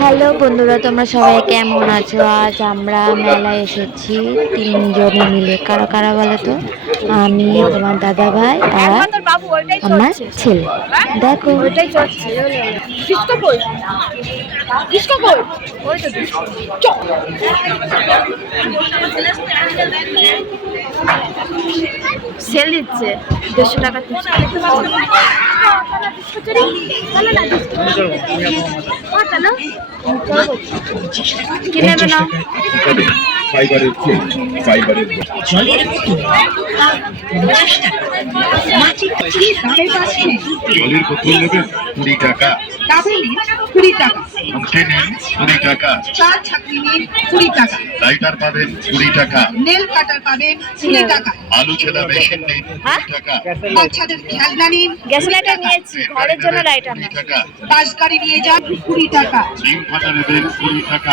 Hello বন্ধুরা তোমরা সবাই কেমন আছো? আজ আমরা মেলায় এসেছি তিনজনে মিলে। কারা কারা বলো তো? আমি তোমার দাদা ভাই আর আমার ছেলে। দেখো। সেল দিচ্ছে। দেড়শো টাকা। ফাইবারের জলের বোতল নেবেন কুড়ি টাকা। কুড়ি টাকা। কুড়ি টাকা। চার ছাকরি কুড়ি টাকা। লাইটার পাবেন কুড়ি টাকা। নেল কাটার পাবেন কুড়ি টাকা। আলু ছেলা মেশিন নিন কুড়ি টাকা। বাচ্চাদের খেলনা নিন গ্যাস লাইটার নিয়েছি ঘরের জন্য লাইটার কুড়ি টাকা বাস গাড়ি নিয়ে যান কুড়ি টাকা। ডিম ফাটা নেবেন কুড়ি টাকা।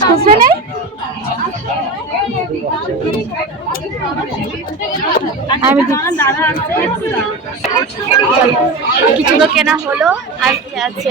খুঁজবে নেই আমি কিছু তো কেনা হলো আর কি আছে।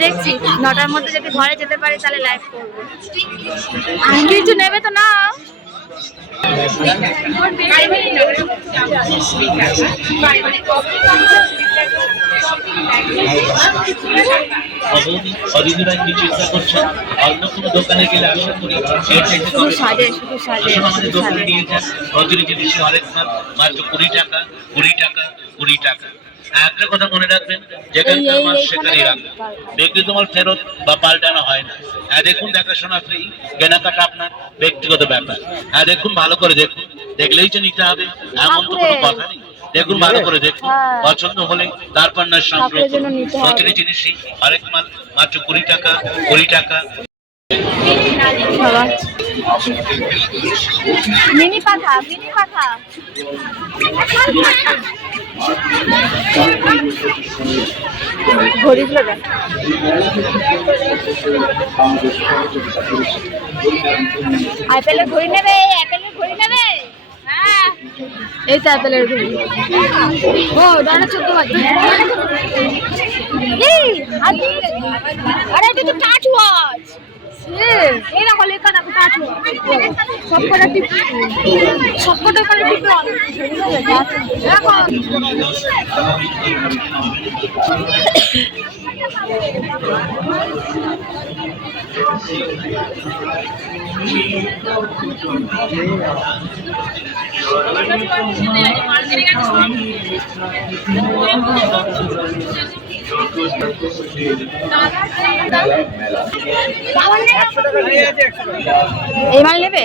দেখছি নটার মধ্যে যদি ঘরে যেতে পারি তাহলে লাইভ করব। কিছু নেবে তো না অদিনুরাই কি চিন্তা করছেন? অন্য কোনো দোকানে গেলে আশা করি আমাদের দোকানে নিয়ে যান। রজনী জিনিস হরেক মাল মাত্র কুড়ি টাকা কুড়ি টাকা কুড়ি টাকা। একটা কথা মনে রাখবেন যেখানকার এই- মাল সেখানেই রাখবেন ব্যক্তিগত মাল ফেরত বা পাল্টানো হয় না। হ্যাঁ দেখুন দেখাশোনা ফ্রি কেনাকাটা আপনার ব্যক্তিগত ব্যাপার। হ্যাঁ দেখুন ভালো করে দেখুন। দেখলেই যে নিতে হবে। এমন তো কোনো কথা নেই। দেখুন ভালো করে দেখুন। হ্যাঁ। পছন্দ হলে তারপর না সংগ্রহ করুন। প্রতিটি জিনিসই। আরেক মাল মাত্র কুড়ি টাকা কুড়ি টাকা। মিনি পাখা মিনি পাখা ঘড়িগুলো দেখ ঘড়ি নেবে অ্যাপেলের ঘড়ি নেবে? হ্যাঁ। এই তো অ্যাপেলের ঘড়ি। ও দাঁড়া চোদ্দ বাজে আরে এটা তো টাচ ওয়াচ দেখো লেখা দেখো টাচ ওয়াচ সবকটা টিপ সবকটা করে টিপে দেখো এই মাল নেবে?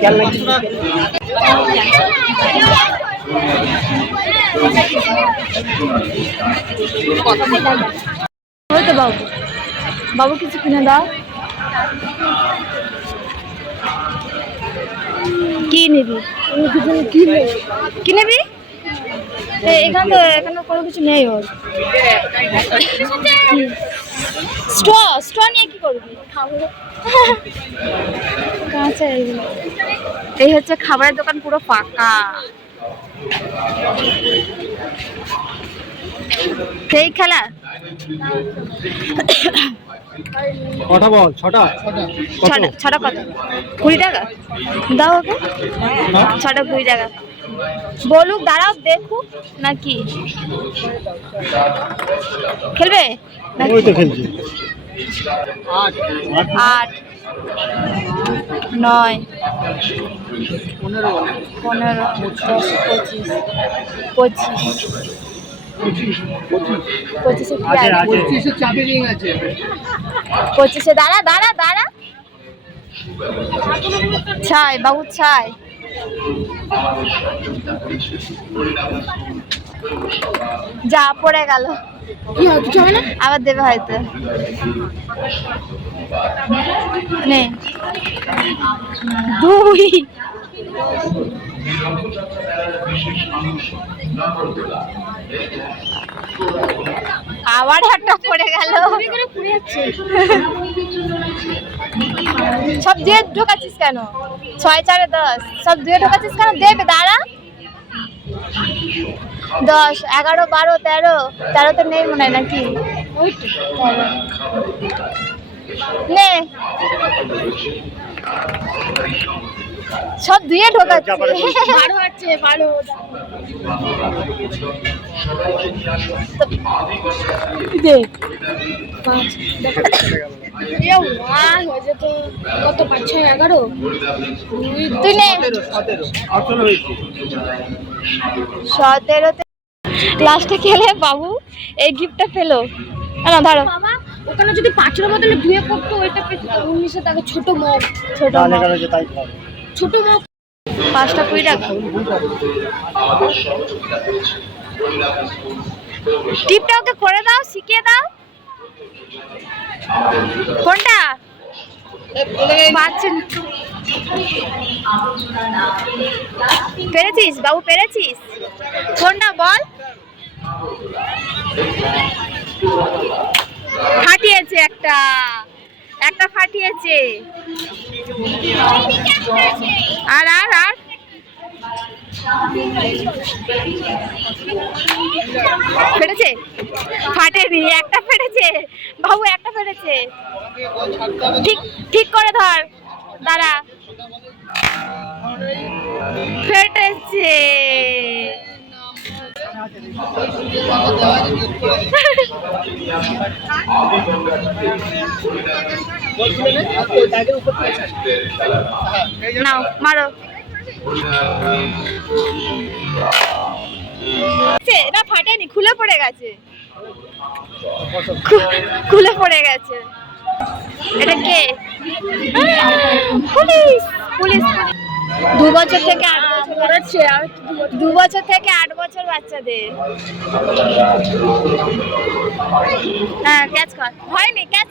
দেখা না দেখা ওই তো বাবু। বাবু কিছু কিনে দাও। কি নিবি? কি নেবি? এখানে তো এখানে কোনো কিছু নেই ওর। স্ট্র স্ট্র নিয়ে কি করবি? খাব কাঁচা এই হচ্ছে খাবারের দোকান পুরো ফাঁকা। সেই খেলা। কটা বল? ছটা? ছটা কত? কুড়ি টাকা? দাও ওকে। ছটা কুড়ি টাকা। বলুক দাঁড়াও দেখুক নাকি। খেলবে? নাকি? ওই তো খেলছি। আট নয় পনেরো দশ পঁচিশ পঁচিশ। পঁচিশে পঁচিশে দাঁড়া দাঁড়া দাঁড়া। ছাই বাবু ছাই। যা পড়ে গেল। কি হচ্ছে হবে না? আবার দেবে হয়তো। নে। দুই। আবার একটা পড়ে গেল। সব দিয়ে ঢোকাচ্ছিস কেন? ছয় চারে দশ। সব দিয়ে ঢোকাচ্ছিস কেন? দেবে দাঁড়া। দশ এগারো বারো তেরো। তেরো তো নেই মনে হয় নাকি? নে। সব দিয়ে ঢোকাচ্ছে। বারো দেখ। কত? পাঁচ ছয় এগারো? তুই নে। সতেরোতে লাস্টে খেলে বাবু এই গিফটটা পেল। না ধরো বাবা ওখানে যদি পাঁচের বদলে দুয়ে পড়তো ওইটা পেতো। উনিশশো টাকা ছোট মগ ছোট। ছোট মগ। পাঁচটা কুড়ি টাকা। টিপটা ওকে করে দাও শিখিয়ে দাও। কোনটা? পারছে পেরেছিস বাবু পেরেছিস? কোনটা বল? ফাটিয়েছে একটা। একটা ফাটিয়েছে। আর আর আর? ফেটেছে? ফাটেনি, একটা ফেটেছে। বাবু, একটা ফেটেছে। ঠিক ঠিক করে ধর। দাঁড়া। ফেটেছে। নাও, মারো। এটা ফাটেনি খুলে পড়ে গেছে। খুলে পড়ে গেছে। এটা কে? পুলিশ পুলিশ দু বছর থেকে আট বছর দু বছর থেকে আট বছর বাচ্চাদের। হ্যাঁ ক্যাচ কর। হয়নি, ক্যাচ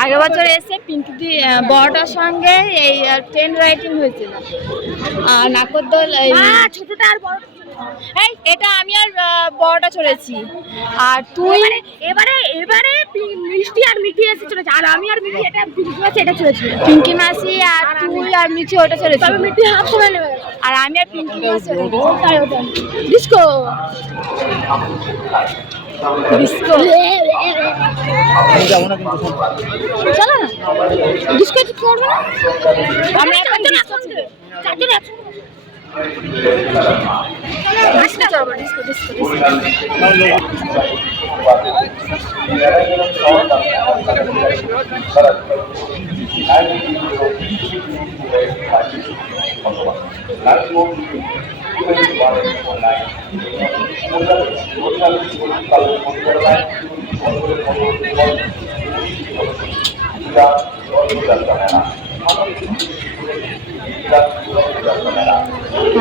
আগের বছর এসে পিঙ্কি দি বড়টার সঙ্গে এই ট্রেন রাইটিং হয়েছিল। আর নাকরদোল এই ছোটটা আর বড় এই এটা আমি আর বড়টা চড়েছি আর তুই এবারে এবারে এবারে মিষ্টি আর মিঠি এসে চলেছে। আর আমি আর মিঠি এটা পিঙ্কি আছে এটা চলেছে পিঙ্কি মাসি আর তুই আর মিঠি ওটা চড়েছি তবে মিঠি হাফ করে নেবে আর আমি আর পিঙ্কি মাসি ওটা। গেছি। তাই ওটা ডিস্কো ডিস্কো চলো না। ডিস্কো কি করবে আমরা এখন চারজন চারজন একসঙ্গে ডিস্কো চড়বো ডিস্কো ডিস্কো ডিস্কো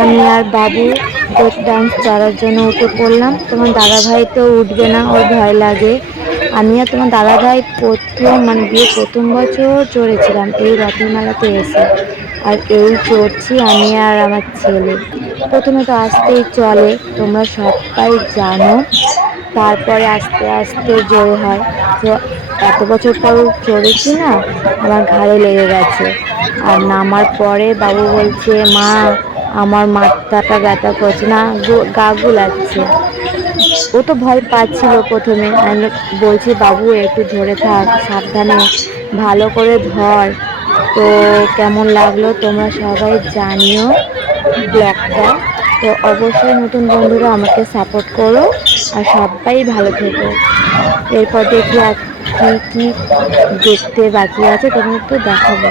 আমি আর বাবু ব্রেক ডান্স করার জন্য উঠে পড়লাম। তোমার দাদা ভাই তো উঠবে না, ওর ভয় লাগে। আমি আর তোমার দাদা ভাই প্রথম মানে বিয়ে প্রথম বছর চড়েছিলাম, এই রথের মেলাতে এসে। আর এই চড়ছি আমি আর আমার ছেলে। প্রথমে তো আসতেই চলে, তোমরা সবাই জানো। তারপরে আস্তে আস্তে জোরে হয়। তো এত বছর পর চড়েছি না, আমার ঘাড়ে লেগে গেছে। আর নামার পরে বাবু বলছে, মা, আমার মাথাটা ব্যথা করছে না গু- গুলাচ্ছে। ও তো ভয় পাচ্ছিল প্রথমে। আমি বলছি, বাবু, একটু ধরে থাক, সাবধানে, ভালো করে ধর। তো কেমন লাগল তোমরা সবাই জানিও ব্লগটা। তো অবশ্যই নতুন বন্ধুরা আমাকে সাপোর্ট করো আর সবাই ভালো থেকো। এরপর দেখি আর কি কি দেখতে বাকি আছে তোমার তো দেখাবো।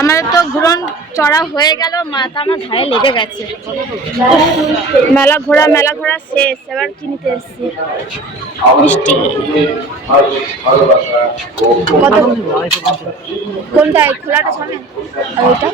আমাদের তো ঘুরন চড়া হয়ে গেল মাথা আমার ঘাড়ে লেগে গেছে। মেলা ঘোরা মেলা ঘোরা শেষ, এবার কিনতে এসছি? মিষ্টি। কত? কোনটা? এই খোলাটা সামনে। আর ওইটা?